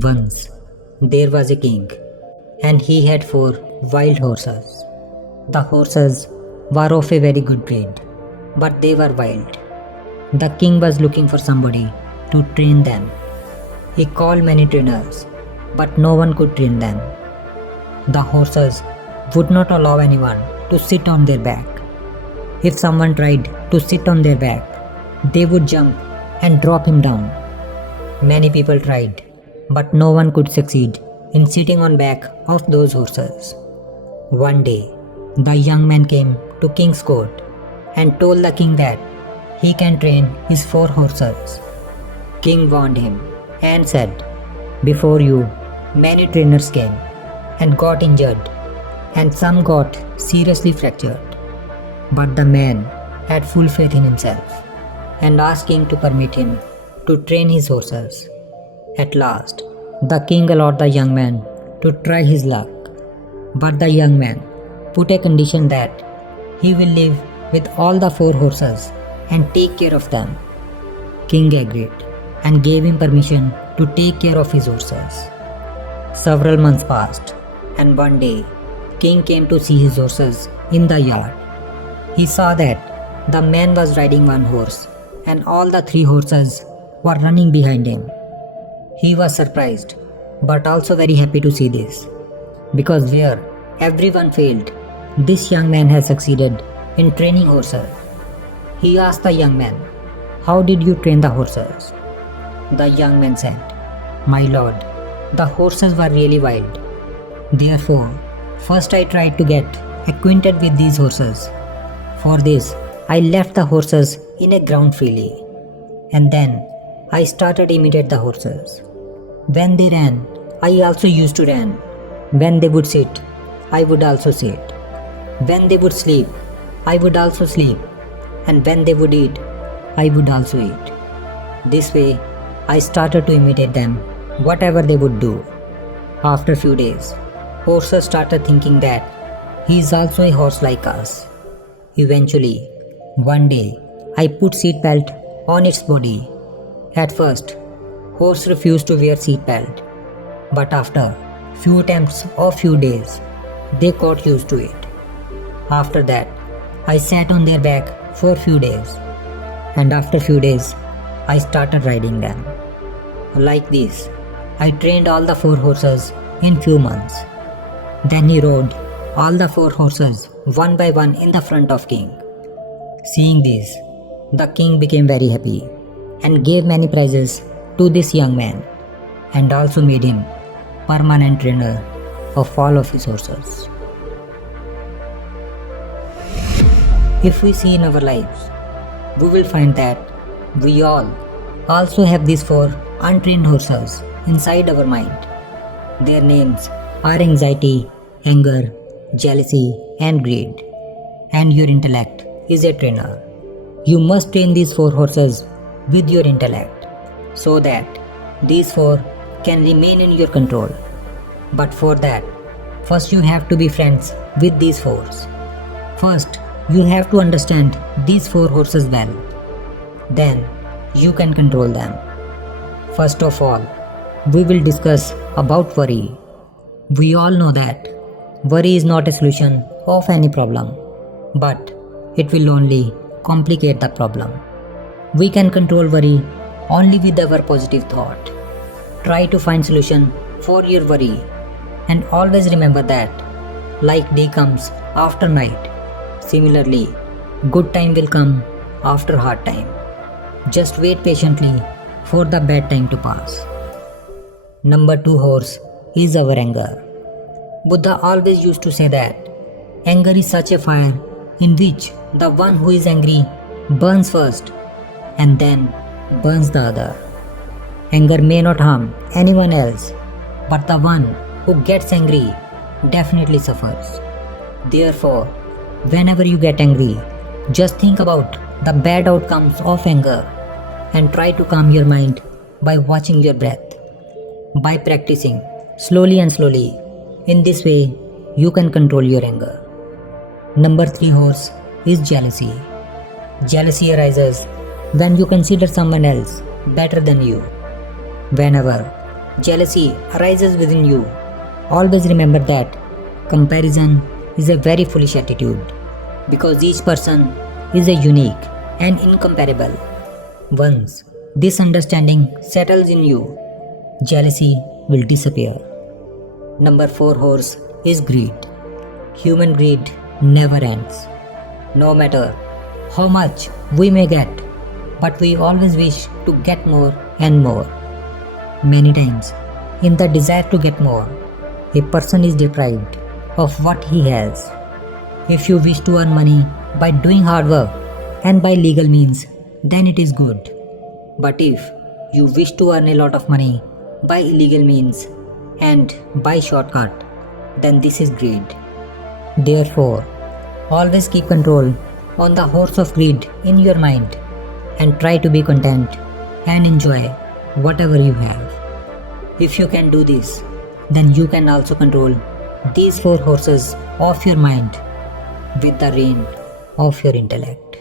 Once there was a king, and he had 4 wild horses. The horses were of a very good breed, but they were wild. The king was looking for somebody to train them. He called many trainers, but no one could train them. The horses would not allow anyone to sit on their back. If someone tried to sit on their back, they would jump and drop him down. Many people tried, but no one could succeed in sitting on back of those horses. One day, the young man came to king's court and told the king that he can train his 4 horses. King warned him and said, "Before you, many trainers came and got injured, and some got seriously fractured." But the man had full faith in himself and asked king to permit him to train his horses. At last, the king allowed the young man to try his luck. But the young man put a condition that he will live with all the 4 horses and take care of them. King agreed and gave him permission to take care of his horses. Several months passed, and one day, king came to see his horses in the yard. He saw that the man was riding one horse and all the 3 horses were running behind him. He was surprised but also very happy to see this, because where everyone failed, this young man has succeeded in training horses. He asked the young man, "How did you train the horses?" The young man said, "My lord, the horses were really wild. Therefore, first I tried to get acquainted with these horses. For this, I left the horses in a ground freely, and then I started to imitate the horses. When they ran, I also used to run. When they would sit, I would also sit. When they would sleep, I would also sleep. And when they would eat, I would also eat. This way, I started to imitate them, whatever they would do." After a few days, horses started thinking that he is also a horse like us. Eventually, one day, I put seat belt on its body. At first, horse refused to wear seat belt, but after few attempts of few days, they got used to it. After that, I sat on their back for few days, and after few days, I started riding them. Like this, I trained all the 4 horses in few months. Then he rode all the 4 horses one by one in the front of king. Seeing this, the king became very happy and gave many prizes to this young man, and also made him permanent trainer of all of his horses. If we see in our lives, we will find that we all also have these 4 untrained horses inside our mind. Their names are anxiety, anger, jealousy, and greed. And your intellect is a trainer. You must train these 4 horses with your intellect so that these 4 can remain in your control. But for that, first you have to be friends with these 4s. First, you have to understand these 4 horses well. Then, you can control them. First of all, we will discuss about worry. We all know that worry is not a solution of any problem, but it will only complicate the problem. We can control worry only with our positive thought. Try to find solution for your worry, and always remember that like day comes after night, similarly, good time will come after hard time. Just wait patiently for the bad time to pass. Number 2 horse is our anger. Buddha always used to say that anger is such a fire in which the one who is angry burns first and then burns the other. Anger may not harm anyone else, but the one who gets angry definitely suffers. Therefore, whenever you get angry, just think about the bad outcomes of anger and try to calm your mind by watching your breath. By practicing slowly and slowly, in this way, you can control your anger. Number 3 horse is jealousy. Jealousy arises when you consider someone else better than you. Whenever jealousy arises within you. Always remember that comparison is a very foolish attitude because each person is a unique and incomparable. Once this understanding settles in you, jealousy will disappear. Number 4 horse is greed. Human greed never ends. No matter how much we may get, but we always wish to get more and more. Many times, in the desire to get more, a person is deprived of what he has. If you wish to earn money by doing hard work and by legal means, then it is good. But if you wish to earn a lot of money by illegal means and by shortcut, then this is greed. Therefore, always keep control on the horse of greed in your mind and try to be content and enjoy whatever you have. If you can do this, then you can also control these 4 horses of your mind with the rein of your intellect.